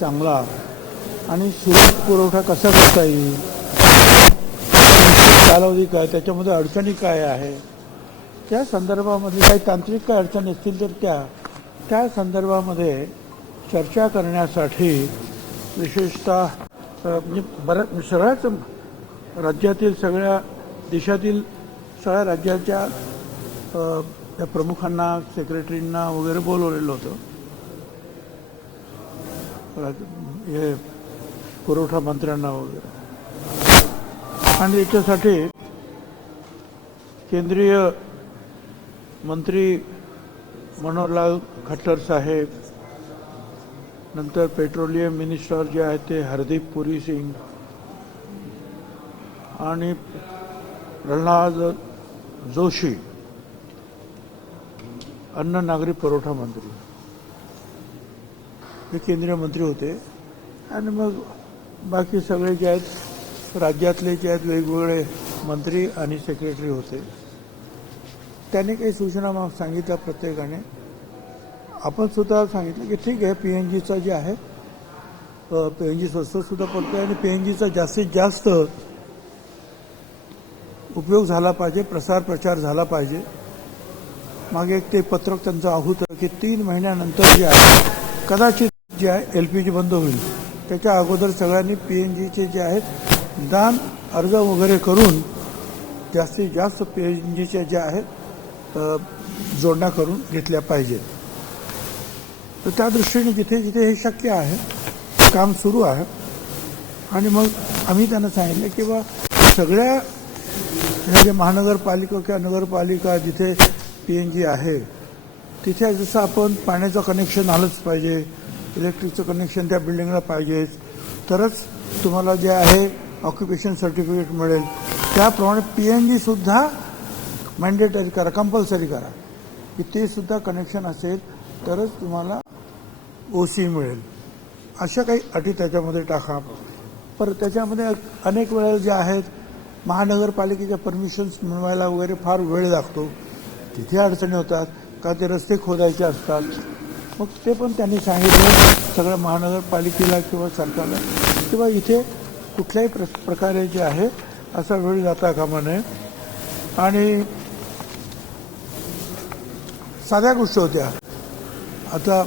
चांगला आणि सुरळीत पुरवठा कसा करता येईल, कालावधी काय, त्याच्यामध्ये अडचणी काय आहे, त्या संदर्भामध्ये काही तांत्रिक काय अडचणी असतील तर त्या संदर्भामध्ये चर्चा करण्यासाठी विशेषतः म्हणजे सगळ्याच राज्यातील सगळ्या देशातील सगळ्या राज्याच्या त्या प्रमुखांना, सेक्रेटरींना वगैरे बोलवलेलं होतं. हे पुरवठा मंत्र्यांना वगैरे. आणि याच्यासाठी केंद्रीय मंत्री मनोहरलाल खट्टर साहेब, नंतर पेट्रोलियम मिनिस्टर जे आहेत ते हरदीप पुरी सिंग आणि प्रल्हाद जोशी, अन्न नागरी पुरवठा मंत्री, हे केंद्रीय मंत्री होते. आणि मग बाकी सगळे जे आहेत राज्यातले जे आहेत वेगवेगळे मंत्री आणि सेक्रेटरी होते. त्यांनी काही सूचना मग सांगितल्या प्रत्येकाने. आपण सुद्धा सांगितलं की ठीक आहे, PNGचा जे आहे PNG स्वस्तसुद्धा पडतो आणि PNGचा जास्तीत जास्त उपयोग झाला पाहिजे, प्रचार झाला पाहिजे. मागे एक ते पत्रक त्यांचं होतं की 3 महिन्यानंतर जे आहे कदाचित जे आहे LPG बंद होईल, त्याच्या अगोदर सगळ्यांनी PNGचे जे आहेत दान अर्ज वगैरे करून जास्तीत जास्त PNGच्या ज्या आहेत जोडण्या करून घेतल्या पाहिजेत. तर त्या दृष्टीने जिथे जिथे हे शक्य आहे काम सुरू आहे. आणि मग आम्ही त्यांना सांगितलं की बा सगळ्या जे महानगरपालिका किंवा नगरपालिका जिथे PNG आहे तिथे जसं आपण पाण्याचं कनेक्शन आलंच पाहिजे, इलेक्ट्रिकचं कनेक्शन त्या बिल्डिंगला पाहिजेच, तरच तुम्हाला जे आहे ऑक्युपेशन सर्टिफिकेट मिळेल. त्याप्रमाणे PNGसुद्धा मॅन्डेटरी करा, कंपल्सरी करा की ते सुद्धा कनेक्शन असेल तरच तुम्हाला OC मिळेल. अशा काही अटी त्याच्यामध्ये टाका. पर त्याच्यामध्ये अनेक वेळेला जे आहेत महानगरपालिकेच्या परमिशन्स मिळवायला वगैरे फार वेळ लागतो, तिथे अडचणी होतात का ते रस्ते खोदायचे असतात. मग ते पण त्यांनी सांगितलं सगळ्या महानगरपालिकेला किंवा सरकारला किंवा इथे कुठल्याही प्रकारे जे आहे असा वेळ जाता कामा नये. आणि साध्या गोष्टी होत्या. आता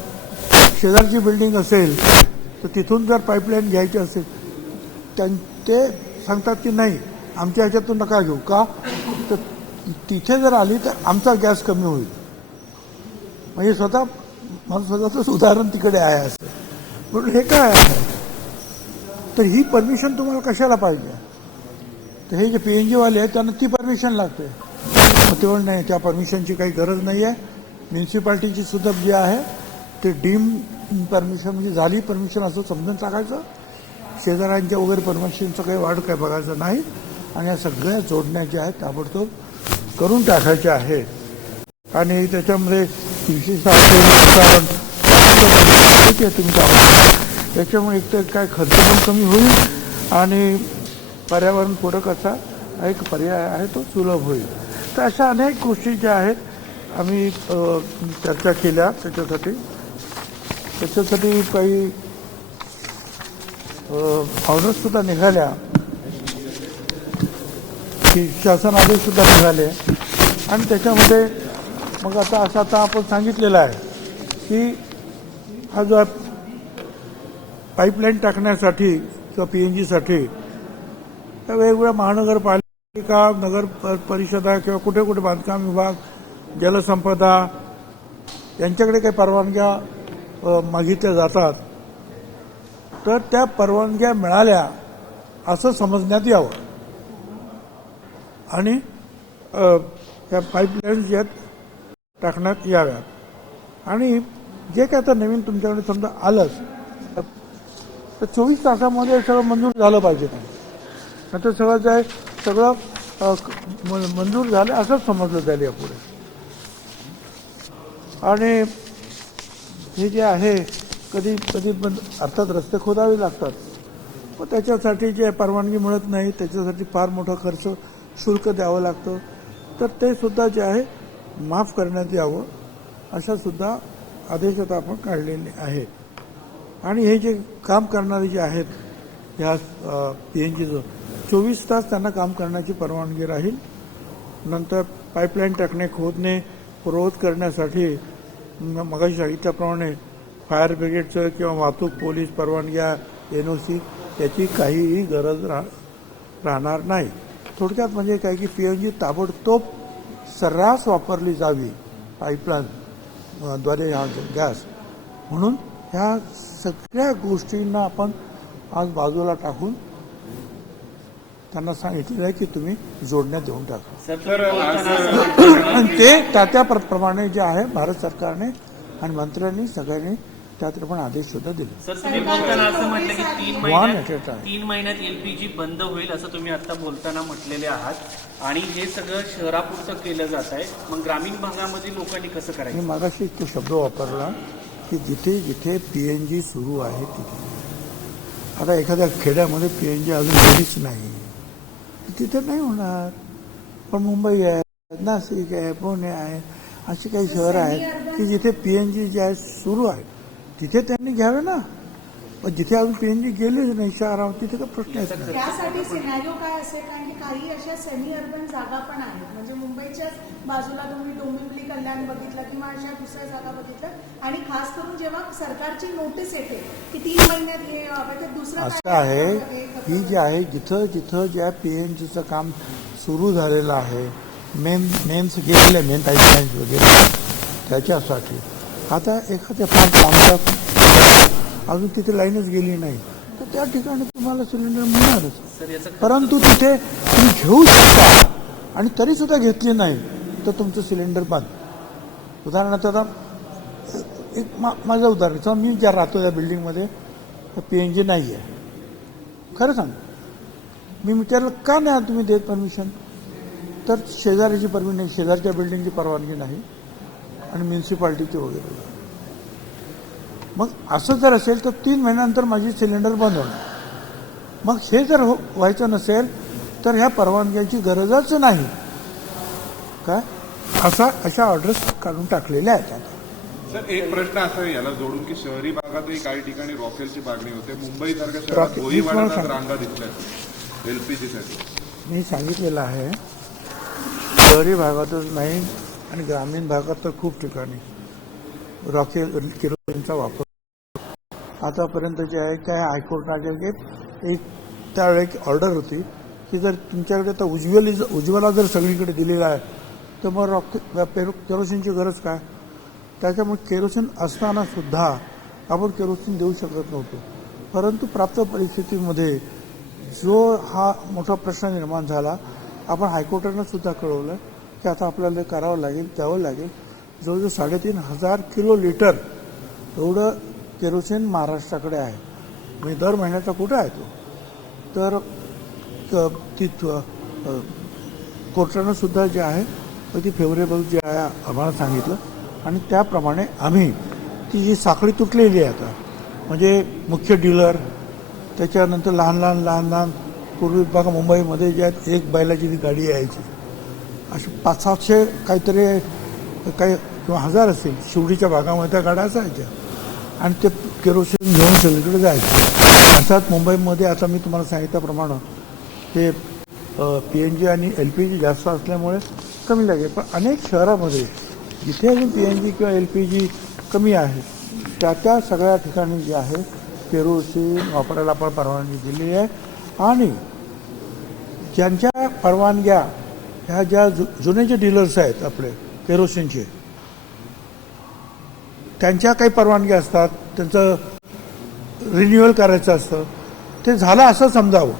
शेजारची बिल्डिंग असेल तर तिथून जर पाईपलाईन घ्यायची असेल ते सांगतात की नाही आमच्या ह्याच्यातून नका घेऊ, का तर तिथे जर आली तर आमचा गॅस कमी होईल. म्हणजे माझं स्वतःचंच उदाहरण तिकडे आहे असं. म्हणून हे काय आहे, तर ही परमिशन तुम्हाला कशाला पाहिजे. तर हे जे PNGवाले आहेत त्यांना ती परमिशन लागते. मग तेवढ नाही, त्या परमिशनची काही गरज नाही आहे. म्युन्सिपाल्टीची सुद्धा जे आहे ते डीम परमिशन म्हणजे झाली परमिशन असं समजून टाकायचं. शेजाऱ्यांच्या वगैरे परमिशनचं काही वाढ काय बघायचं नाही. आणि या सगळ्या जोडण्या ज्या आहेत ताबडतोब करून टाकायच्या आहेत. आणि त्याच्यामध्ये विशेषतः ठीक आहे तुमचा, त्याच्यामुळे एक तर काय खर्च पण कमी होईल आणि पर्यावरणपूरक असा एक पर्याय आहे तो सुलभ होईल. तर अशा अनेक गोष्टी ज्या आहेत आम्ही चर्चा केल्या. त्याच्यासाठी काही ऑर्डर्ससुद्धा निघाल्या की शासन आदेशसुद्धा निघाले. आणि त्याच्यामध्ये मग आता आपण सांगितलेलं आहे की हा जो पाईपलाईन टाकण्यासाठी किंवा PNGसाठी वेगवेगळ्या महानगरपालिका, नगर परिषदा किंवा कुठे कुठे बांधकाम विभाग, जलसंपदा यांच्याकडे काही परवानग्या मागितल्या जातात. तर त्या परवानग्या मिळाल्या असं समजण्यात यावं आणि त्या पाईपलाईन्स ज्या टाकण्यात याव्यात. आणि जे काय आता नवीन तुमच्याकडे समजा आलंच तर 24 तासामध्ये सगळं मंजूर झालं पाहिजे. नाही तर सगळं मंजूर झालं असंच समजलं जाईल यापुढे. आणि हे जे आहे कधी पण अर्थात रस्ते खोदावे लागतात, मग त्याच्यासाठी जे परवानगी मिळत नाही त्याच्यासाठी फार मोठा खर्च शुल्क द्यावं लागतं. तर ते सुद्धा जे आहे माफ करण्यात यावं अशा सुद्धा आदेश आता आपण काढलेले आहेत. आणि हे जे काम करणारे जे आहेत ह्या PNGचं 24 तास त्यांना काम करण्याची परवानगी राहील. नंतर पाईपलाईन टाकणे, खोदणे, पुरवठा करण्यासाठी मगाशी सांगितल्याप्रमाणे फायर ब्रिगेडचं किंवा वाहतूक पोलीस परवानग्या NOC याची काहीही गरज राहणार नाही. थोडक्यात म्हणजे काय की PNG ताबडतोब सर्रास वापरली जावी पाईपलाईन द्वारे हा गॅस. म्हणून ह्या सगळ्या गोष्टींना आपण आज बाजूला टाकून त्यांना सांगितलेलं आहे की तुम्ही जोडण्यात देऊन टाका. आणि ते त्याप्रमाणे जे आहे भारत सरकारने आणि मंत्र्यांनी सगळ्यांनी त्याप्रमाणे आदेश सुद्धा दिले. सर, तुम्ही बोलताना असं म्हटलं की 3 महिन्यात LPG बंद होईल असं तुम्ही आता बोलताना म्हटलेले आहात आणि हे सगळं शहरापुरतं केलं जात आहे. मग ग्रामीण भागामध्ये लोकांनी कसं करायचं? मी मागाशी तो शब्द वापरला की जिथे जिथे PNG सुरू आहे तिथे, आता एखाद्या खेड्यामध्ये PNG अजून गेलीच नाही, तिथे नाही होणार. पण मुंबई आहे, नाशिक आहे, पुणे आहे, अशी काही शहरं आहेत की जिथे PNG जे आहे सुरू आहे तिथे त्यांनी घ्यावे ना. पण जिथे अजून PNG गेलेच नाही शहरावर तिथे काही प्रश्न येत नाही. त्यासाठी सिनारिओ काय असेल, कारण की काही अशा सेमी अर्बन जागा पण आहेत, म्हणजे मुंबईच्याच बाजूला तुम्ही डोंबिवली कल्याण बघितलं किंवा अशा दुसऱ्या जागा बघितलं, आणि खास करून जेव्हा सरकारची नोटीस येते की 3 महिन्यात हे दुसरं असं आहे ही जे आहे जिथं जिथं ज्या PNGचं काम सुरू झालेलं आहे, मेन्स गेलेले मेन पाईपलाईन्स वगैरे त्याच्यासाठी आता एखाद्या फार लांब अजून तिथे लाईनच गेली नाही तर त्या ठिकाणी तुम्हाला सिलेंडर मिळणारच. परंतु तिथे तुम्ही घेऊ शकता आणि तरी सुद्धा घेतली नाही तर तुमचं सिलेंडर बंद. उदाहरणार्थ आता एक माझं उदाहरण, मी ज्या राहतो त्या बिल्डिंगमध्ये PNG नाही आहे. खरं सांग, मी विचारलं का नाही तुम्ही देत परमिशन, तर शेजारीची परमिशन नाही, शेजारच्या बिल्डिंगची परवानगी नाही आणि म्युन्सिपाल्टीची वगैरे. मग असं जर असेल तर 3 महिन्यानंतर माझी सिलेंडर बंद होणार. मग हे जर व्हायचं नसेल तर ह्या परवानग्याची गरजच नाही काय, अशा ऑर्डर्स काढून टाकलेल्या आहेत. आता सर, एक प्रश्न असा आहे याला जोडून की शहरी भागातही काही ठिकाणी रॉकेलची मागणी होते. मुंबईसारख्या शहरात भोईवाड्यात रांगा दिसल्या LPGसाठी. मी सांगितलेलं आहे शहरी भागातच नाही आणि ग्रामीण भागात तर खूप ठिकाणी रॉकेल केरोसिनचा वापर. आतापर्यंत जे आहे काय हायकोर्टाचे एक त्यावेळी एक ऑर्डर होती की जर तुमच्याकडे तर उज्ज्वला जर सगळीकडे दिलेला आहे तर मग केरोसिनची गरज काय. त्याच्यामुळे केरोसिन असताना सुद्धा आपण केरोसिन देऊ शकत नव्हतो. परंतु प्राप्त परिस्थितीमध्ये जो हा मोठा प्रश्न निर्माण झाला, आपण हायकोर्टानं सुद्धा कळवलं की आता आपल्याला करावं लागेल, द्यावं लागेल. जवळजवळ 3,500 किलो लिटर एवढं केरोसिन महाराष्ट्राकडे आहे. म्हणजे दर महिन्याचा कुठं आहे तो. तर कोर्टानं सुद्धा जे आहे ती फेवरेबल जे आहे आम्हाला सांगितलं आणि त्याप्रमाणे आम्ही ती जी साखळी तुटलेली आहे आता, म्हणजे मुख्य डीलर, त्याच्यानंतर लहान पूर्वी बघा मुंबईमध्ये ज्या एक बैलाची ती गाडी यायची, अशी 500-700 काहीतरी काही किंवा 1000 असेल शिवडीच्या भागामध्ये त्या गाड्या असायच्या आणि ते केरोसिन घेऊन सगळीकडे जायचे. अर्थात मुंबईमध्ये आता मी तुम्हाला सांगितल्याप्रमाणे ते PNG आणि LPG जास्त असल्यामुळे कमी लागेल. पण अनेक शहरामध्ये जिथे अजून PNG किंवा LPG कमी आहे त्या सगळ्या ठिकाणी जे आहे केरोसिन वापरायला आपण परवानगी दिली आहे. आणि ज्यांच्या परवानग्या ह्या ज्या जुने जे डीलर्स आहेत आपले केरोसिनचे, त्यांच्या काही परवानग्या असतात, त्यांचं रिन्युअल करायचं असतं, ते झालं असं समजावं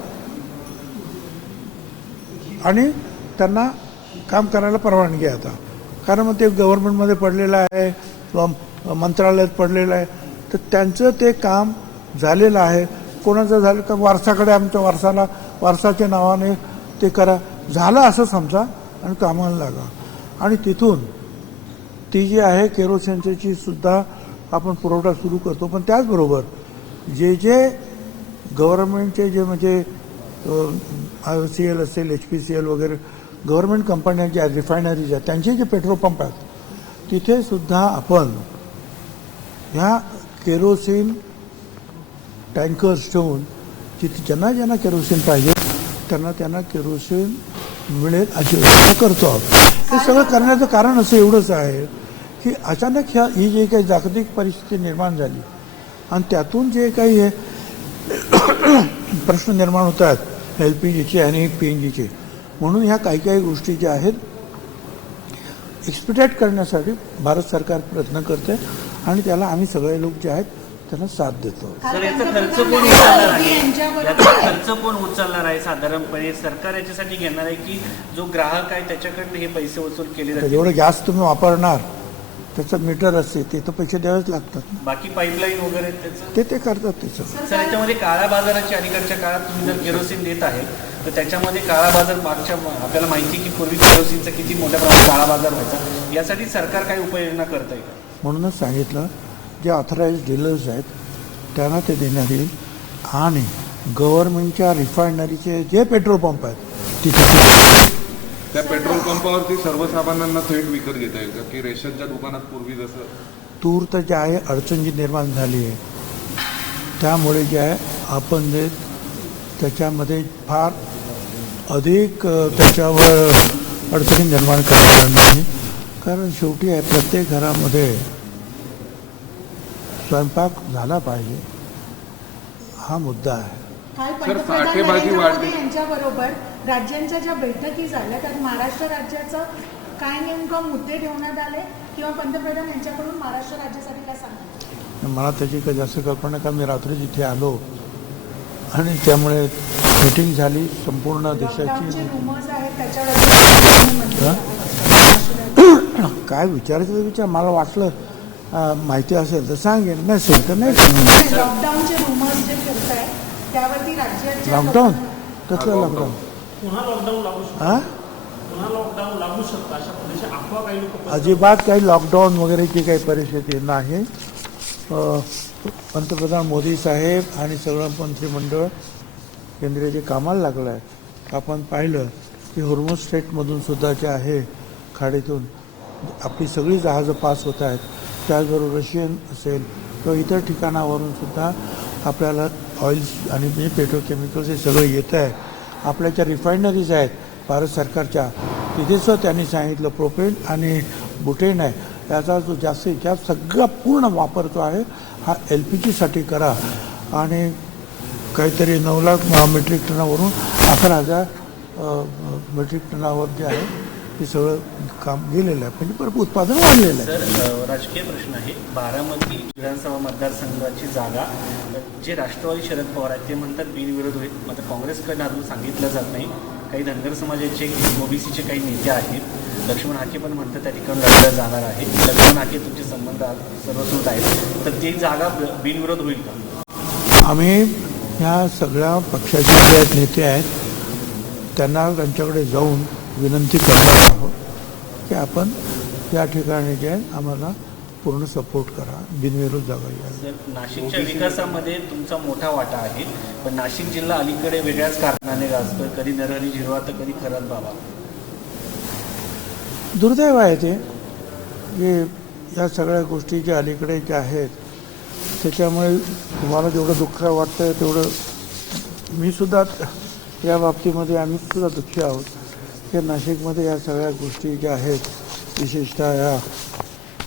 आणि त्यांना काम करायला परवानगी आहे आता. कारण मग ते गव्हर्नमेंटमध्ये पडलेलं आहे किंवा मंत्रालयात पडलेलं आहे, तर त्यांचं ते काम झालेलं आहे. कोणाचं झालं का वारसाकडे, आमच्या वारसाच्या नावाने ते करा, झालं असं समजा आणि कामाला लागा. आणि तिथून ती जी आहे केरोसिनची सुद्धा आपण पुरवठा सुरू करतो. पण त्याचबरोबर जे गव्हर्नमेंटचे जे म्हणजे IOCL असेल, HPCL वगैरे गव्हर्नमेंट कंपन्या ज्या रिफायनरीज आहेत त्यांचे जे पेट्रोल पंप आहेत तिथे सुद्धा आपण ह्या केरोसिन टँकर्स ठेवून जिथे ज्यांना केरोसिन पाहिजे त्यांना केरोसिन मिळेल अशी व्यवस्था करतो आहोत. हे सगळं करण्याचं कारण असं एवढंच आहे की अचानक ही जी काही जागतिक परिस्थिती निर्माण झाली आणि त्यातून जे काही हे प्रश्न निर्माण होत आहेत LPGचे आणि PNGचे, म्हणून ह्या काही गोष्टी ज्या आहेत एक्सपिडाइट करण्यासाठी भारत सरकार प्रयत्न करते आणि त्याला आम्ही सगळे लोक जे आहेत त्यांना साथ देतो. सर, याचा खर्च कोण उचलणार आहे? याचा खर्च कोण उचलणार आहे? साधारणपणे सरकार याच्यासाठी घेणार आहे की जो ग्राहक आहे त्याच्याकडनं हे पैसे वसूल केले जातील? जेवढं गॅस तुम्ही वापरणार त्याचं मीटर असते ते तर पैसे द्यावेच लागतात. बाकी पाईपलाईन वगैरे त्याचं ते करतात त्याचं. सर, याच्यामध्ये काळा बाजाराची अलीकडच्या काळात तुम्ही जर केरोसिन देत आहे तर त्याच्यामध्ये काळा बाजार मागच्या आपल्याला माहिती की पूर्वी केरोसिनचा किती मोठ्या प्रमाणात काळा बाजार व्हायचा. यासाठी सरकार काही उपाययोजना करत आहे का? म्हणूनच सांगितलं जे ऑथराइज डीलर्स आहेत त्यांना ते देण्यात येईल आणि गव्हर्नमेंटच्या रिफायनरीचे जे पेट्रोल पंप आहेत तिथे त्या पेट्रोल पंपावरती सर्वसामान्यांना थेट विकत घेता येईल का, की रेशनच्या दुकानात पूर्वी जसं तूर्त जे आहे अडचण जी निर्माण झाली आहे त्यामुळे जे आहे आपण जे त्याच्यामध्ये फार अधिक त्याच्यावर अडचणी निर्माण करणार नाही. कारण शेवटी आहे प्रत्येक घरामध्ये स्वयंपाक झाला पाहिजे हा मुद्दा आहे. काल सर, पंतप्रधान साठेबाजी नरेंद्र वाढली. मोदी यांच्याबरोबर राज्यांच्या ज्या बैठकी झाल्या त्यात महाराष्ट्र राज्याचं काय नेमकं मुद्दे ठेवण्यात आले किंवा पंतप्रधान यांच्याकडून महाराष्ट्र राज्यासाठी काय सांगतात? मला त्याची काही जास्त कल्पना का मी रात्री जिथे आलो आणि त्यामुळे मीटिंग झाली संपूर्ण लॉकडाऊनचे देशाची. रुमर्स आहेत त्याच्यावर काय विचारायचं विचार मला वाटलं माहिती असेल तर सांगेन, नसेल तर नाही सांगेन. लॉकडाऊनचे रुमर्स जे फिरताय त्यावरती राज्याच्या लॉकडाऊन कसलं लॉकडाऊन? पुन्हा लॉकडाऊन लागू शकतो. हां पुन्हा लॉकडाऊन लागू शकतं अशा प्रदेशात अफवा काही लोक अजिबात काही लॉकडाऊन वगैरेची काही परिस्थिती नाही. पंतप्रधान मोदी साहेब आणि सगळं मंत्रिमंडळ केंद्रीय जे कामाला लागलं आहे आपण पाहिलं की होर्मुझ स्ट्रेटमधून सुद्धा जे आहे खाडीतून आपली सगळी जहाजं पास होत आहेत. त्याचबरोबर रशियन असेल किंवा इतर ठिकाणावरून सुद्धा आपल्याला ऑइल्स आणि पेट्रोकेमिकल्स हे सगळं येतं आहे. आपल्या ज्या रिफायनरीज आहेत भारत सरकारच्या तिथे सुद्धा त्यांनी सांगितलं प्रोपेन आणि बुटेन आहे याचा जो जास्तीत जास्त सगळा पूर्ण वापर जो आहे हा LPGसाठी करा आणि काहीतरी 9 लाख मेट्रिक टनावरून 11,000 मेट्रिक टनावर जे आहे ते सगळं काम गेलेलं आहे. म्हणजे परत उत्पादन वाढलेलं आहे. सर, राजकीय प्रश्न आहे. बारामती विधानसभा मतदारसंघाची जागा जे राष्ट्रवादी शरद पवार आहेत ते म्हणतात बिनविरोध होईल. मात्र काँग्रेसकडनं अजून सांगितलं जात नाही. काही धनगर समाजाचे OBCचे काही नेते आहेत. लक्ष्मण हाके पण म्हणतात त्या ठिकाणी लढलं जाणार आहे. लक्ष्मण हाके तुमचे संबंध सर्वस्कृत आहेत तर ती जागा बिनविरोध होईल का? आम्ही ह्या सगळ्या पक्षाचे जे नेते आहेत त्यांना त्यांच्याकडे जाऊन विनंती करणार आहोत की आपण या ठिकाणी जे आम्हाला पूर्ण सपोर्ट करा, बिनविरोध जागा घ्या. सर, नाशिकच्या विकासामध्ये तुमचा मोठा वाटा आहे पण नाशिक जिल्हा अलीकडे वेगळ्याच कारणाने गाजतोय. कधी नरहरी झिरवा तर कधी खरंच बाबा. दुर्दैव आहे ते की या सगळ्या गोष्टी ज्या अलीकडे ज्या आहेत त्याच्यामुळे तुम्हाला जेवढं दुःख वाटतं तेवढं मी सुद्धा या बाबतीमध्ये आम्ही सुद्धा दुःखी आहोत की नाशिकमध्ये या सगळ्या गोष्टी ज्या आहेत विशेषतः या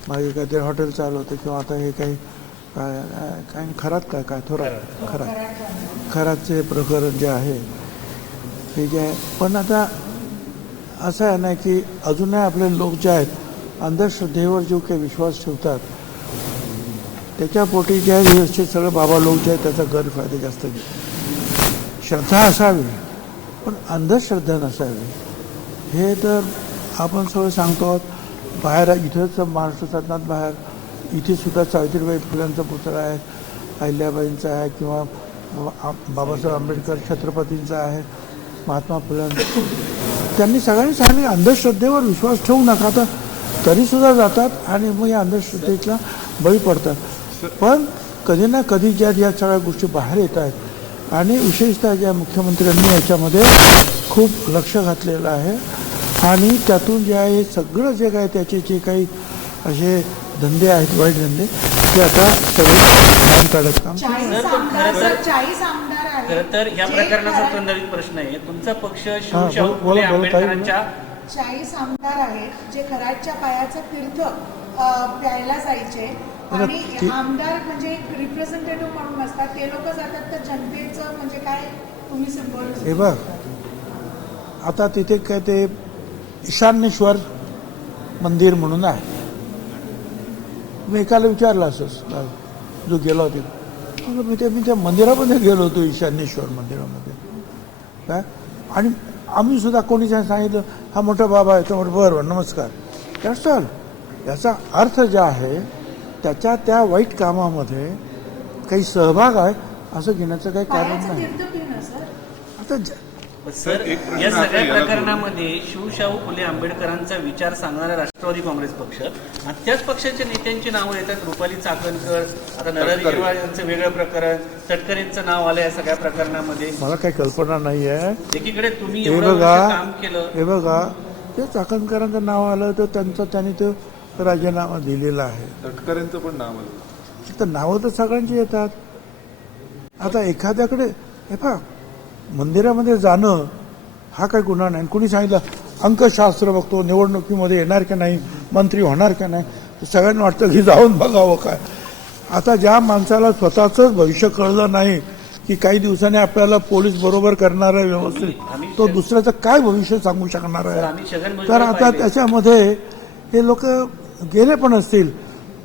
मागे काहीतरी हॉटेल चालू होतं किंवा आता हे काही काय खरात काय खरातचे प्रकरण जे आहे हे जे आहे. पण आता असं आहे ना की अजूनही आपले लोक जे आहेत अंधश्रद्धेवर जो काही विश्वास ठेवतात त्याच्या पोटी जे आहे हे सगळे बाबा लोक जे आहेत त्याचा गैरफायदा जास्त घेतात. श्रद्धा असावी पण अंधश्रद्धा नसावी हे तर आपण सगळं सांगतो. बाहेर इथंच महाराष्ट्र शासनात बाहेर इथे सुद्धा सावित्रीबाई फुल्यांचा पुतळा आहे, अहिल्याबाईंचा आहे किंवा बाबासाहेब आंबेडकर छत्रपतींचा आहे, महात्मा फुल्यांचा. त्यांनी सगळ्यांनी सांगितलं अंधश्रद्धेवर विश्वास ठेवू नका. तर तरीसुद्धा जातात आणि मग या अंधश्रद्धेला बळी पडतात. पण कधी ना कधी ज्या सगळ्या गोष्टी बाहेर येत आहेत आणि विशेषतः ज्या मुख्यमंत्र्यांनी याच्यामध्ये खूप लक्ष घातलेलं आहे आणि त्यातून जे आहे सगळं जे काय त्याचे जे काही असे धंदे आहेत वाईट धंदे ते आता सगळे काम काढत काम 40 आमदार आहेत. खरं तर या जे प्रकरणाचा खरं- संदर्भित प्रश्न आहे. तुमचा पक्ष बोला, शिवशाहू बोला, फुले बोला, ताई, बोला. आंबेडकरांच्या 40 आमदार आहेत जे खराडच्या पायाचं तीर्थ प्यायला जायचे आता आणि ती- आमदार म्हणजे रिप्रेझेंटेटिव्ह म्हणून असतात ते लोक जातात तर जनतेचं म्हणजे काय तुम्ही सिम्बॉल हे बघ आता तिथे काय ते ईशान्येश्वर मंदिर म्हणून आहे. मी एकाला विचारलं असंच जो गेला होता मी त्या मंदिरामध्ये गेलो होतो ईशान्येश्वर मंदिरामध्ये काय आणि आम्ही सुद्धा कोणी सांगितलं हा मोठा बाबा आहे तो बरं बरं नमस्कार दॅट्स ऑल. याचा अर्थ जे आहे त्याच्या त्या वाईट कामामध्ये काही सहभाग आहे असं घेण्याचं काही कारण पायाचं नाही. तीर्थ पिणं सर आता सर एक प्रश्न या आता सगळ्या याला प्रकरणामध्ये शिवशाहू फुले आंबेडकरांचा विचार सांगणारा राष्ट्रवादी काँग्रेस पक्ष आणि त्याच पक्षाच्या नेत्यांची नावं येतात. रुपाली चाकणकर, आता नरहरी झिरवाळ यांचं वेगळं प्रकरण, तटकरेंचं नाव आलं या सगळ्या प्रकरणामध्ये. मला काही कल्पना नाही आहे. एकीकडे तुम्ही हे एवढं बघा वर्ष काम केलं, हे बघा ते चाकणकरांचं नाव आलं तर त्यांनी तो राजीनामा दिलेला आहे. तटकरेंचं पण नाव आलं. तर नावं तर सगळ्यांची येतात. आता एखाद्याकडे हे पहा मंदिरामध्ये जाणं हा काही गुन्हा नाही. कुणी सांगितलं अंकशास्त्र बघतो निवडणुकीमध्ये येणार का नाही मंत्री होणार का नाही तर सगळ्यांना वाटतं की जाऊन बघावं काय. आता ज्या माणसाला स्वतःच भविष्य कळलं नाही की काही दिवसांनी आपल्याला पोलीस बरोबर करणार आहे व्यवस्थित तो दुसऱ्याचं काय भविष्य सांगू शकणार आम्ही आहे. छगन तर भुजबळ आता पाहिले. त्याच्यामध्ये हे लोक गेले पण असतील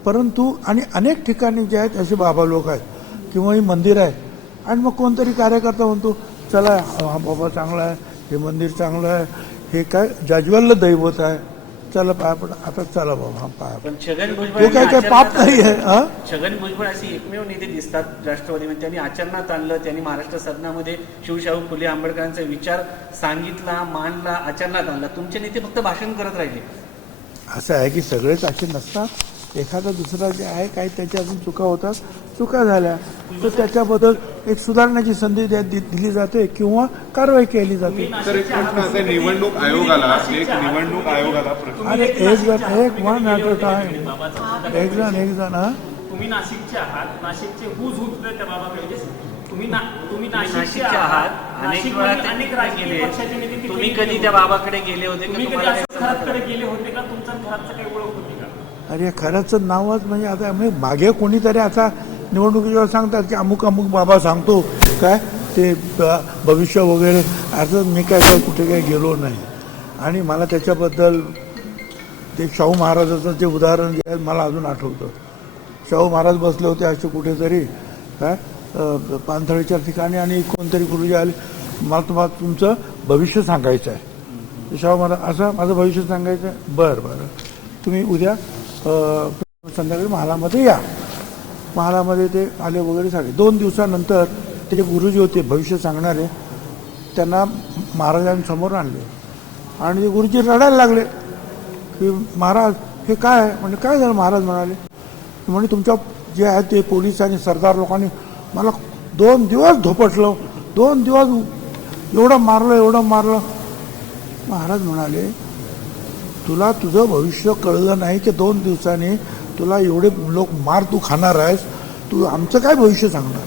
परंतु आणि अनेक ठिकाणी जे आहेत असे बाबा लोक आहेत किंवा ही मंदिर आहे आणि मग कोणतरी कार्यकर्ता म्हणतो चला हा बाबा चांगला आहे हे मंदिर चांगलं आहे हे काय जाज्वल्य दैवत आहे चला पाया पड आता चला बाबा हा पाया पड. पण छगन भुजबळ हे काय यांनी काय पाप आचरणात नाही आहे आणलं. हा छगन भुजबळ असे एकमेव नेते दिसतात राष्ट्रवादीमध्ये त्यांनी आचरणात आणलं. त्यांनी महाराष्ट्र सदनामध्ये शिवशाहू फुले आंबेडकरांचा विचार सांगितला, मांडला, आचरणात आणला. तुमचे नेते फक्त भाषण करत राहिले. असं आहे की सगळेच असे नसतात. एखादा दुसरा जे आहे काही त्याच्या अजून चुका होतात चुका झाल्या तर त्याच्याबद्दल एक सुधारण्याची संधी दिली जाते किंवा कारवाई केली जाते. तर एक प्रश्न असा आहे, निवडणूक आयोगाला प्रश्न अरे एक वन ॲट अ टाइम एक जण हा तुम्ही नाशिकचे आहात, नाशिकचे हुज हुज त्या बाबाकडे तुम्ही नाशिकचे नाशिकचे आहात, अनेक वेळा ते अनेक तिथे राजकीय गेले. पक्षाचे नेते तिथे तुम्ही गेले कधी होते. त्या बाबाकडे गेले होते का? तुम्ही कधी तुम्हाला असं खरातकडे गेले होते का? तुमच्या घराचं काही ओळख होती का? अरे खरंच नावच म्हणजे आता म्हणजे मागे कोणीतरी आता निवडणुकीवर सांगतात की अमुक अमुक बाबा सांगतो काय ते भविष्य वगैरे असं मी काय कुठे काही गेलो नाही. आणि मला त्याच्याबद्दल ते शाहू महाराजाचं जे उदाहरण जे आहे मला अजून आठवतं. शाहू महाराज बसले होते असे कुठेतरी काय पाणथळीच्या ठिकाणी आणि कोणतरी गुरुजी आले मला तुम्हाला तुमचं भविष्य सांगायचं आहे. शाहू महाराज असं माझं भविष्य सांगायचं आहे बरं बरं तुम्ही उद्या संध्याकाळी महालामध्ये या. महालामध्ये ते आले वगैरे सांगे. 2 दिवसानंतर त्याचे गुरुजी होते भविष्य सांगणारे त्यांना महाराजांसमोर आणले आणि ते गुरुजी रडायला लागले की महाराज हे काय आहे म्हणजे काय झालं. महाराज म्हणाले म्हणजे तुमच्या जे आहे ते पोलीस आणि सरदार लोकांनी मला 2 दिवस धोपटलं 2 दिवस एवढं मारलं. महाराज म्हणाले तुला तुझं भविष्य कळलं नाही की 2 दिवसांनी तुला एवढे लोक मार तू खाणार आहेस तू आमचं काय भविष्य सांगणार.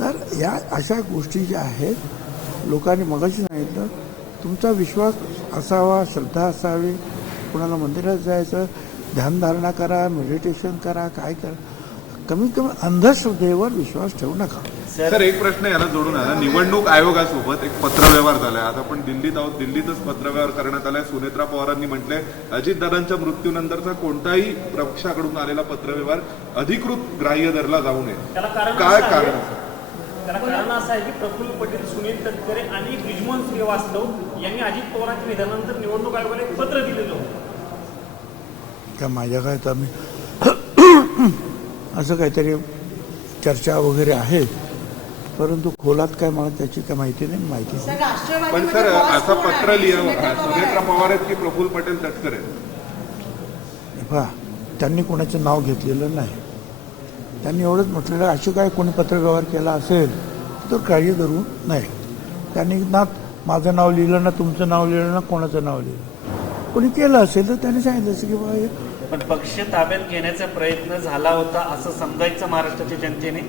तर या अशा गोष्टी ज्या आहेत लोकांनी मगाशी सांगितलं तुमचा विश्वास असावा श्रद्धा असावी. कुणाला मंदिरात जायचं ध्यानधारणा करा मेडिटेशन करा काय करा कमीत कमी अंधश्रद्धेवर विश्वास ठेवू नका. सर एक प्रश्न याला जोडून आला. निवडणूक आयोगासोबत एक पत्रव्यवहार झालाय. आता आपण दिल्लीत आहोत. दिल्लीतच पत्रव्यवहार करण्यात आलाय. सुनेत्रा पवारांनी म्हटलंय अजितदादांच्या मृत्यूनंतरचा कोणताही पक्षाकडून आलेला पत्रव्यवहार अधिकृत ग्राह्य धरला जाऊ नये. त्याला कारण काय असं आहे- कारण आहे? त्याला कारण असं आहे की प्रफुल्ल पटेल, सुनील तटकरे आणि ब्रिजमोहन श्रीवास्तव यांनी अजित पवारांच्या निधनानंतर निवडणूक आयोगाला एक पत्र दिलेलं होतं. का माझ्या काय तर मी असं काहीतरी चर्चा वगैरे आहे परंतु खोलात काय मला त्याची काय माहिती नाही. पण सर राष्ट्रवादी असं पत्र लिहा सुनेत्रा पवार आहेत की प्रफुल्ल पटेल तटकरे? पहा त्यांनी कोणाचं नाव घेतलेलं नाही. त्यांनी एवढंच म्हटलेलं अशी काय कोणी पत्रव्यवहार केला असेल तर कार्य धरू नये. त्यांनी ना माझं नाव लिहिलं ना तुमचं नाव लिहिलं ना कोणाचं नाव लिहिलं. कोणी केलं असेल तर त्यांनी सांगितलं असेल की बाबा पण पक्ष ताब्यात घेण्याचा प्रयत्न झाला होता असं समजायचं महाराष्ट्राच्या जनतेने.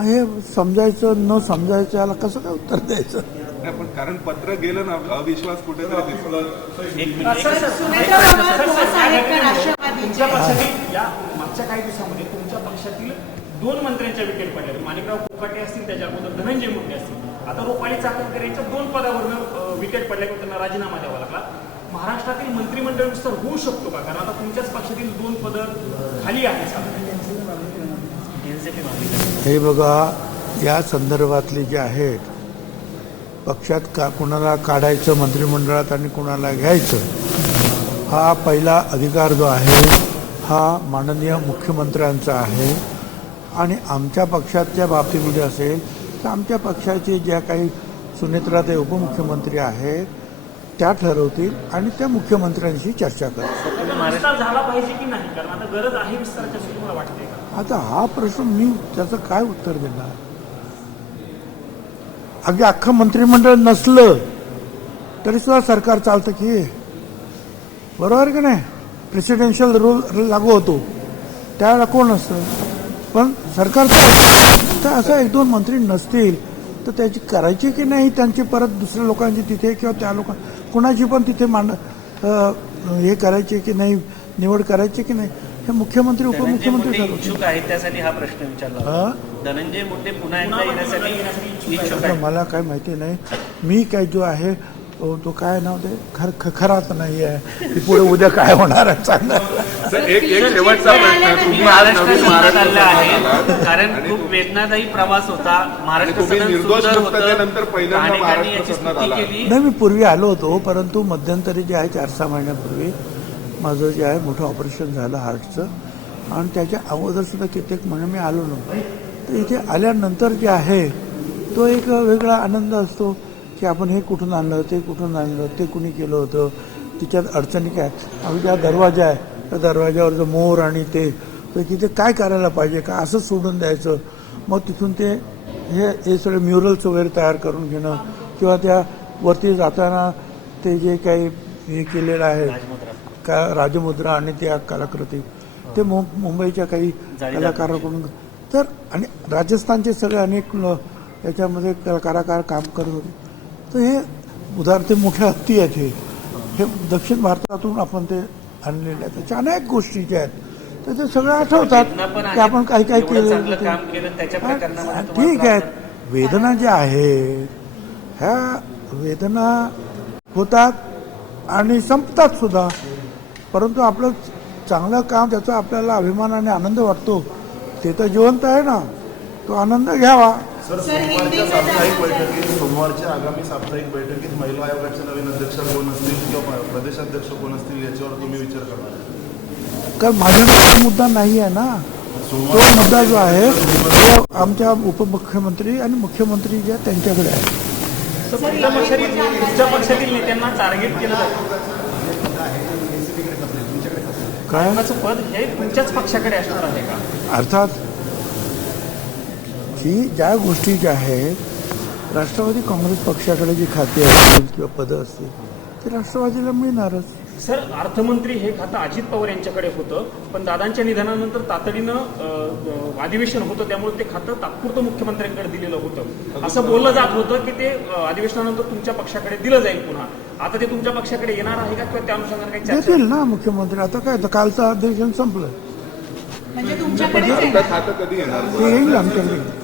हे समजायचं न समजायचं याला कसं काय उत्तर द्यायचं. नाही, पण कारण पत्र गेलं ना, अविश्वास कुठेतरी दिसला. एक मिनिट. सुनेत्रा पवार खुलासा आहेत का राष्ट्रवादीचे? तुमच्या पक्षातील या मागच्या काही दिवसामध्ये तुमच्या पक्षातील 2 मंत्र्यांच्या विकेट पडल्या. माणिकराव कोकाटे असतील, त्याच्या अगोदर धनंजय मुंडे असतील. आता रुपाली चाकणकर यांच्या 2 पदावरून विकेट पडल्या किंवा त्यांना राजीनामा द्यावा लागला. महाराष्ट्रातील मंत्रिमंडळ विस्तार होऊ शकतो का? कारण आता तुमच्याच पक्षातील 2 पदं खाली आहेत. हे बघा, या संदर्भातले जे आहेत, पक्षात का कुणाला काढायचं मंत्रिमंडळात आणि कुणाला घ्यायचं, हा पहिला अधिकार जो आहे हा माननीय मुख्यमंत्र्यांचा आहे. आणि आमच्या पक्षाच्या बाबतीमध्ये असेल तर आमच्या पक्षाचे ज्या काही सुनेत्राताई उपमुख्यमंत्री आहेत त्या ठरवतील आणि त्या मुख्यमंत्र्यांशी चर्चा करतील. विस्तार झाला पाहिजे की नाही? कारण आता गरज आहे विस्ताराची असं तुम्हाला वाटते का? आता हा प्रश्न मी त्याचं काय उत्तर देणार. अगदी अख्खं मंत्रिमंडळ नसलं तरी सुद्धा सरकार चालतं की, बरोबर की नाही. प्रेसिडेन्शियल रूल लागू होतो त्यावेळेला कोण असतं, पण सरकार चालतं. तर असं 1-2 मंत्री नसतील तर त्याची करायची की नाही, त्यांची परत दुसऱ्या लोकांची तिथे किंवा त्या कोणाची पण तिथे हे करायची की नाही, निवड करायची की नाही, हे मुख्यमंत्री उपमुख्यमंत्री ठरवतील. इच्छुक आहेत त्यासाठी हा प्रश्न विचारला. धनंजय मुंडे पुन्हा एकदा येण्यासाठी इच्छुक आहेत. मला काय माहिती नाही. मी काय जो आहे तो काय नाव ते खराच नाही आहे. पुढे उद्या काय होणार आहे सांगा. एक शेवटचा प्रश्न. तुम्ही आज नवीन महाराष्ट्रात आले महाराष्ट्रात आहे, कारण खूप वेदनादायी प्रवास होता. महाराष्ट्र तुम्ही सदन निर्दोष सुंदर मुक्ततेनंतर होतं, पहिल्यांदा अनेकांनी महाराष्ट्र याची सदनात स्तुती आला. केली. नाही, मी पूर्वी आलो होतो, परंतु मध्यंतरी जे आहे 4-6 महिन्यापूर्वी माझं जे आहे मोठं ऑपरेशन झालं हार्टचं, आणि त्याच्या अगोदर सुद्धा कित्येक महिने मी आलो नव्हतो. तर इथे आल्यानंतर जे आहे तो एक वेगळा आनंद असतो की आपण हे कुठून आणलं, ते कुठून आणलं, ते कुणी केलं होतं, तिच्यात अडचणी काय. आम्ही ज्या दरवाजा आहे त्या दरवाजावरचं मोर आणि ते तिथे काय करायला पाहिजे का असं सोडून द्यायचं. मग तिथून ते हे सगळे म्युरल्स वगैरे तयार करून घेणं, किंवा त्या वरती जाताना ते जे काही हे केलेलं आहे का राजमुद्रा आणि त्या कलाकृती ते मुंबईच्या काही कलाकाराकडून. तर आणि राजस्थानचे सगळे अनेक याच्यामध्ये कलाकार काम करत होते. तर हे उदाहरण ते मोठ्या हत्ती आहेत. हे दक्षिण भारतातून आपण ते आणलेले आहेत. त्याच्या अनेक गोष्टी ज्या आहेत तर ते सगळं आठवतात की आपण काही काही केलं. ठीक आहे, वेदना ज्या आहेत ह्या वेदना होतात आणि संपतात सुद्धा, परंतु आपलं चांगलं काम त्याचा आपल्याला अभिमान आणि आनंद वाटतो ते तर जिवंत आहे ना, तो आनंद घ्यावा. सोमवारच्या आगामी साप्ताहिक बैठकीत महिला आयोगाचे नवीन अध्यक्ष कोण असतील किंवा प्रदेशाध्यक्ष कोण असतील याच्यावर तुम्ही विचार करणार? कारण माझ्याकडे तो मुद्दा नाही आहे ना. तो मुद्दा जो आहे तो आमच्या उपमुख्यमंत्री आणि मुख्यमंत्री जे त्यांच्याकडे आहे. तुमच्या पक्षातील नेत्यांना टार्गेट केलं जातं. काय पद हे तुमच्याच पक्षाकडे असणार आहे का? अर्थात ही ज्या गोष्टी ज्या आहेत राष्ट्रवादी काँग्रेस पक्षाकडे जी खाती असतील किंवा पदं असतील ते राष्ट्रवादीला मिळणारच. सर, अर्थमंत्री हे खातं अजित पवार यांच्याकडे होतं, पण दादांच्या निधनानंतर तातडीनं अधिवेशन होतं, त्यामुळे ते खातं तात्पुरतं मुख्यमंत्र्यांकडे दिलेलं होतं. असं बोललं जात होतं की ते अधिवेशनानंतर तुमच्या पक्षाकडे दिलं जाईल पुन्हा. आता ते तुमच्या पक्षाकडे येणार आहे का किंवा त्या अनुषंगाने काही चर्चा? देतील ना मुख्यमंत्री. आता काय तर कालचं अधिवेशन संपलं, म्हणजे तुमच्याकडे खातं कधी येणार? ते येईल आमच्याकडे.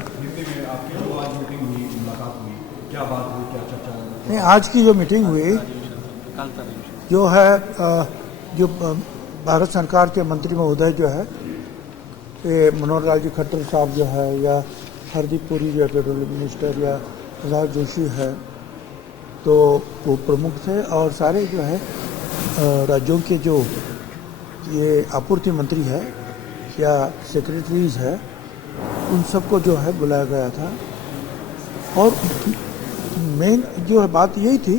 नहीं, आज की जो मीटिंग हुई जो है जो भारत सरकार के मंत्री महोदय जो है ये मनोहर लाल जी खट्टर साहब जो है, या हरदीप पुरी जो है पेट्रोलियम मिनिस्टर, या प्रहलाद जोशी है, तो वो प्रमुख थे. और सारे जो है राज्यों के जो ये आपूर्ति मंत्री है या सेक्रेटरीज है उन सबको जो है बुलाया गया था. और मेन जो है बात यही थी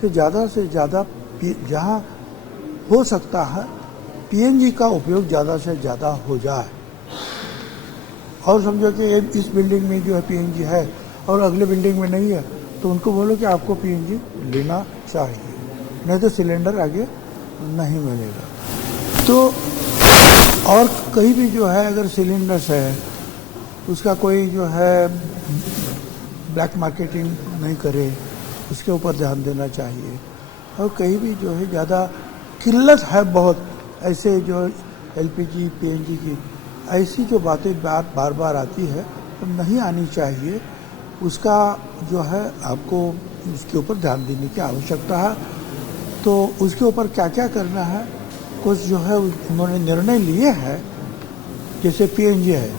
कि ज़्यादा से ज़्यादा जहाँ हो सकता है पीएनजी का उपयोग ज़्यादा से ज़्यादा हो जाए. और समझो कि इस बिल्डिंग में जो है पीएनजी है और अगले बिल्डिंग में नहीं है, तो उनको बोलो कि आपको पीएनजी लेना चाहिए, नहीं तो सिलेंडर आगे नहीं मिलेगा। तो और कहीं भी जो है अगर सिलेंडर्स है उसका कोई जो है ब्लैक मार्केटिंग नहीं करे, उसके ऊपर ध्यान देना चाहिए। और कहीं भी जो है ज़्यादा किल्लत है बहुत ऐसे जो एलपीजी पीएनजी की ऐसी जो बातें बार बार आती है तो नहीं आनी चाहिए। उसका जो है आपको उसके ऊपर ध्यान देने की आवश्यकता है। तो उसके ऊपर क्या क्या करना है, कुछ जो है उन्होंने निर्णय लिए हैं। जैसे पीएनजी है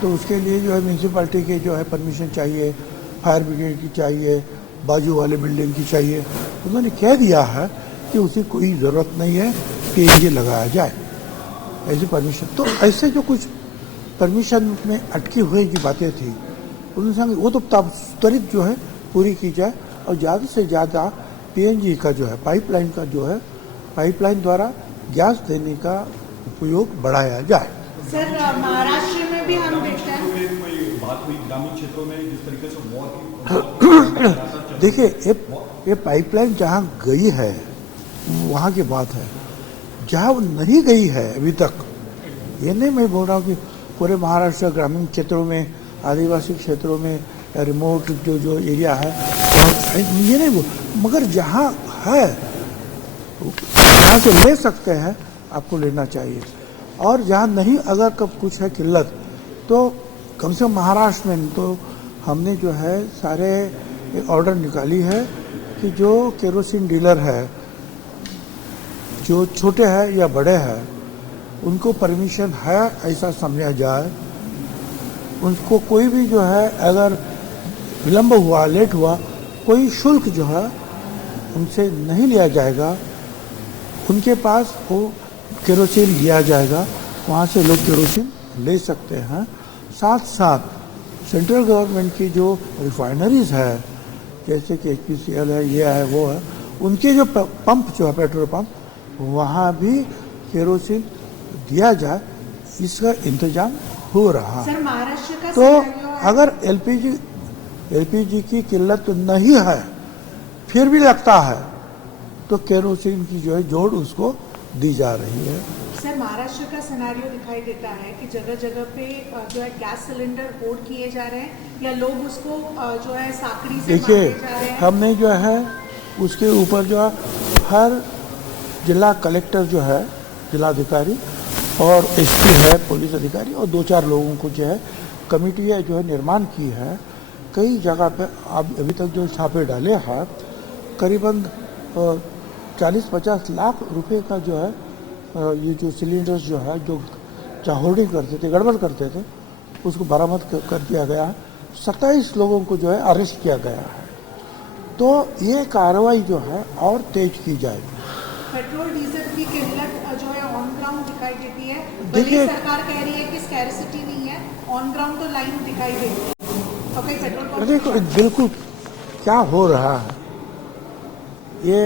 तो उसके लिए जो है म्यूनसिपैलिटी के जो है परमिशन चाहिए, फायर ब्रिगेड की चाहिए, बाजू वाले बिल्डिंग की चाहिए। उन्होंने कह दिया है कि उसे कोई ज़रूरत नहीं है पीएनजी लगाया जाए, ऐसी परमिशन। तो ऐसे जो कुछ परमिशन में अटकी हुई की बातें थी उन्होंने कहा वो तो त्वरित जो है पूरी की जाए और ज़्यादा से ज़्यादा पीएनजी का जो है पाइपलाइन का जो है पाइपलाइन द्वारा गैस देने का उपयोग बढ़ाया जाए। सर महाराष्ट्र में भी हम देखते हैं, बात हुई ग्रामीण क्षेत्रों में जिस तरीके से देखिए ये पाइपलाइन जहाँ गई है वहाँ की बात है, जहाँ वो नहीं गई है अभी तक, ये नहीं मैं बोल रहा हूँ कि पूरे महाराष्ट्र ग्रामीण क्षेत्रों में, आदिवासी क्षेत्रों में या रिमोट जो एरिया है ये नहीं बोल, मगर जहाँ है जहाँ से ले सकते हैं आपको लेना चाहिए। और जहाँ नहीं अगर कब कुछ है किल्लत तो कम से कम महाराष्ट्र में तो हमने जो है सारे ऑर्डर निकाली है कि जो केरोसिन डीलर है जो छोटे हैं या बड़े हैं उनको परमिशन है ऐसा समझा जाए। उनको कोई भी जो है अगर विलंब हुआ, लेट हुआ, कोई शुल्क जो है उनसे नहीं लिया जाएगा। उनके पास वो केरोसिन दिया जाएगा, वहाँ से लोग केरोसिन ले सकते हैं। साथ साथ सेंट्रल गवर्नमेंट की जो रिफाइनरीज है जैसे कि HPCL है, ये है, वो है, उनके जो पंप जो है पेट्रोल पंप वहाँ भी केरोसिन दिया जाए, इसका इंतजाम हो रहा है। सर महाराष्ट्र का तो सिनेरियो है- अगर एलपीजी की किल्लत नहीं है फिर भी लगता है तो केरोसिन की जो है जोड़ उसको दी जा रही है। सर महाराष्ट्र का सिनेरियो दिखाई देता है कि जगह जगह पे जो है गैस सिलेंडर होल्ड किए जा रहे हैं या लोग उसको जो है साकड़ी से देखिए बांधे जा रहे हैं। हमने जो है उसके ऊपर जो है हर जिला कलेक्टर जो है जिलाधिकारी और एसपी है पुलिस अधिकारी और 2-4 लोगों को जो है कमेटी है जो है निर्माण की है। कई जगह पे अभी तक जो छापे डाले हैं करीबन 40-50 लाख रुपए का जो है ये जो सिलेंडर्स जो है जो होल्डिंग करते थे, गड़बड़ करते थे, उसको बरामद कर दिया गया है। 27 लोगों को जो है अरेस्ट किया गया है। तो ये कार्रवाई जो है और तेज की जाएगी। पेट्रोल डीजल की किल्लत जो है ऑन ग्राउंड दिखाई देती है। देखिए- भले सरकार कह रही है कि स्कैरसिटी नहीं है, ऑन ग्राउंड तो लाइन दिखाई देती है। तो कई पेट्रोल पंप देखो बिल्कुल क्या हो रहा है, ये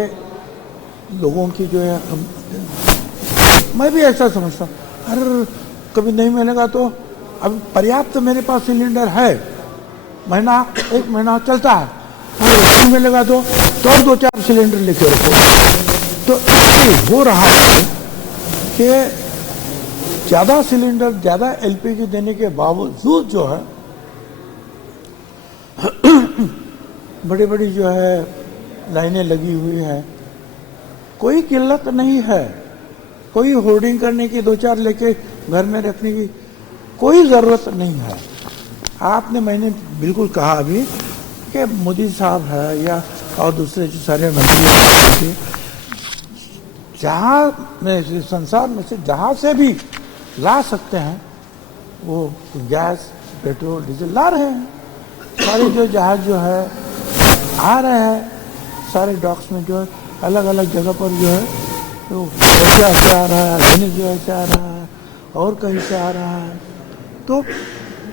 लोगों की जो है मैं भी ऐसा समझता हूँ, अरे कभी नहीं मिलेगा तो अब पर्याप्त मेरे पास सिलेंडर है, एक महीना चलता है, अगर नहीं मिलेगा तो और 2-4 सिलेंडर लेके रखो। तो इससे हो रहा है कि ज़्यादा सिलेंडर, ज़्यादा एलपीजी देने के बावजूद जो है बड़ी बड़ी जो है लाइनें लगी हुई हैं। कोई किल्लत नहीं है, कोई होर्डिंग करने की 2-4 लेके घर में रखने की कोई ज़रूरत नहीं है। मैंने बिल्कुल कहा अभी कि मोदी साहब है या और दूसरे जो सारे मंत्री जहाँ में से संसार में से जहाँ से भी ला सकते हैं वो गैस, पेट्रोल, डीजल ला रहे हैं। सारे जो जहाज जो है आ रहे हैं, सारे डॉक्स में जो है अलग अलग जगह पर जो है तो रशिया से आ रहा है, वेनेजुएला से आ रहा है और कहीं से आ रहा है। तो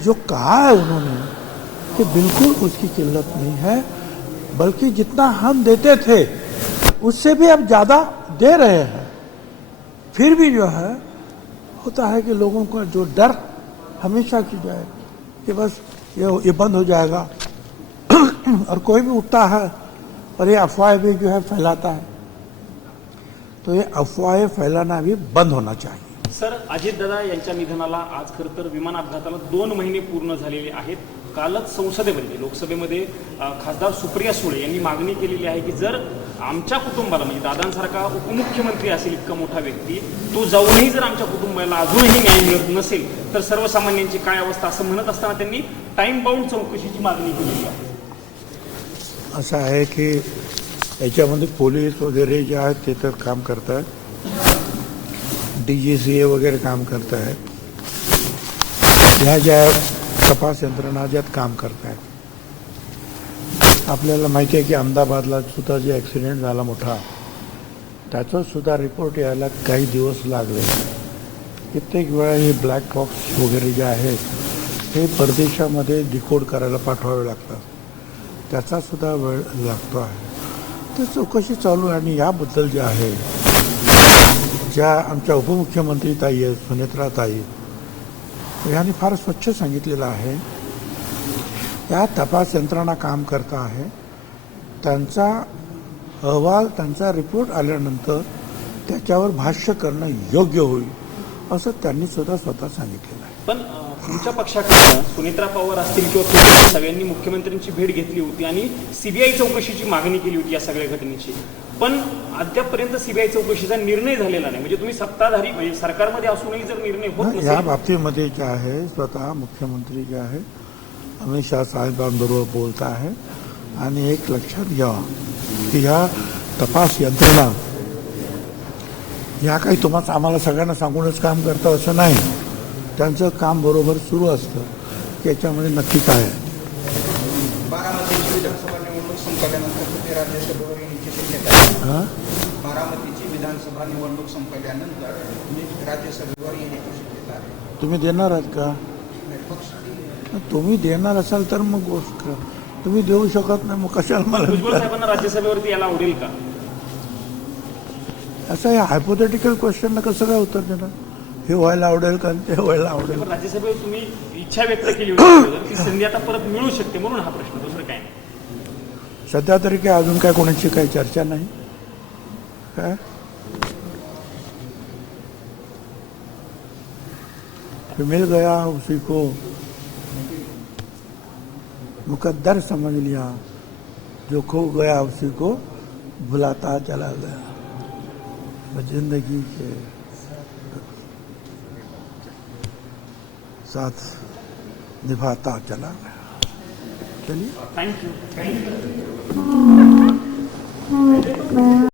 जो कहा है उन्होंने कि बिल्कुल उसकी किल्लत नहीं है, बल्कि जितना हम देते थे उससे भी अब ज़्यादा दे रहे हैं। फिर भी जो है होता है कि लोगों का जो डर हमेशा की जाए कि बस ये बंद हो जाएगा और कोई भी उठता है और ये अफवाह भी जो है फैलाता है। तो ये अफवाहें फैलाना भी बंद होना चाहिए. सर, अजितदादा यांच्या निधनाला आज खरं तर विमान अपघाताला 2 महिने पूर्ण झालेले आहेत. कालच संसदेमध्ये लोकसभेमध्ये खासदार सुप्रिया सुळे यांनी मागणी केलेली आहे की जर आमच्या कुटुंबाला म्हणजे दादांसारखा उपमुख्यमंत्री असेल इतका मोठा व्यक्ती तो जाऊनही जर आमच्या कुटुंबाला अजूनही न्याय मिळत नसेल तर सर्वसामान्यांची काय अवस्था असं म्हणत असताना त्यांनी टाइम बाउंड चौकशीची मागणी केलेली आहे. असं आहे की याच्यामध्ये पोलीस वगैरे जे आहेत ते तर काम करतात, DGCA वगैरे काम करत आहेत, ह्या ज्या तपास यंत्रणा ज्यात काम करत आहेत. आपल्याला माहिती आहे की अहमदाबादला सुद्धा जे ॲक्सिडेंट झाला मोठा त्याचं सुद्धा रिपोर्ट यायला काही दिवस लागले. कित्येक वेळा हे ब्लॅक बॉक्स वगैरे जे आहेत हे परदेशामध्ये डिकोड करायला पाठवावे लागतात, त्याचा सुद्धा वेळ लागतो आहे. तर चौकशी चालू आहे. आणि याबद्दल जे आहे ज्या आमच्या उपमुख्यमंत्री ताई आहेत सुनेत्रा ताई यांनी फार स्वच्छ सांगितलेलं आहे या तपास यंत्रणा काम करता आहे, त्यांचा अहवाल त्यांचा रिपोर्ट आल्यानंतर त्याच्यावर भाष्य करणं योग्य होईल असं त्यांनी सुद्धा स्वतः सांगितलेलं आहे. पण तुमच्या पक्षाकडून सुनेत्रा पवार असतील किंवा तुम्ही सगळ्यांनी मुख्यमंत्र्यांची भेट घेतली होती आणि सीबीआय चौकशीची मागणी केली होती या सगळ्या घटनेची, पण अद्यापपर्यंत सीबीआय चौकशीचा निर्णय झालेला नाही. म्हणजे तुम्ही सत्ताधारी म्हणजे सरकारमध्ये असूनही जर निर्णय होत नसेल या बाबतीमध्ये जे आहे स्वतः मुख्यमंत्री जे आहे अमित शाह साहेबांबरोबर बोलत आहे. आणि एक लक्षात घ्या की ह्या तपास यंत्रणा ह्या काही तुम्हाला आम्हाला सगळ्यांना सांगूनच काम करतं असं नाही, त्यांचं काम बरोबर सुरू असतं. याच्यामध्ये नक्की काय आहे. बारामतीची विधानसभा निवडणूक संपल्यानंतर तुम्ही राज्यसभेवर येण्याची शक्यता आहे. बारामतीची विधानसभा निवडणूक संपल्यानंतर तुम्ही राज्यसभेवर येण्याची शक्यता आहे. तुम्ही देणार आहात का? तुम्ही देणार असाल तर मग गोष्ट करा. तुम्ही देऊ शकत नाही मग कशाला मला भुजबळ विचार? साहेबांना राज्यसभेवरती यायला आवडेल का? असं या हायपोथेटिकल क्वेश्चनला कसं काय उत्तर देणार? हे व्हायला आवडेल का ते व्हायला आवडेल? पण राज्यसभेवर तुम्ही इच्छा व्यक्त केली होती ती संधी आता परत मिळू शकते म्हणून हा प्रश्न, दुसरं काय नाही. सध्या तरी काय अजून काय कोणाची काही चर्चा नाही. काय मिल गया उसी को मुकद्दर समझ लिया, जो खो गया उसी को भुलाता चला गया. जिंदगी के साथ निभाता चला गया. चलिए थँक्यू.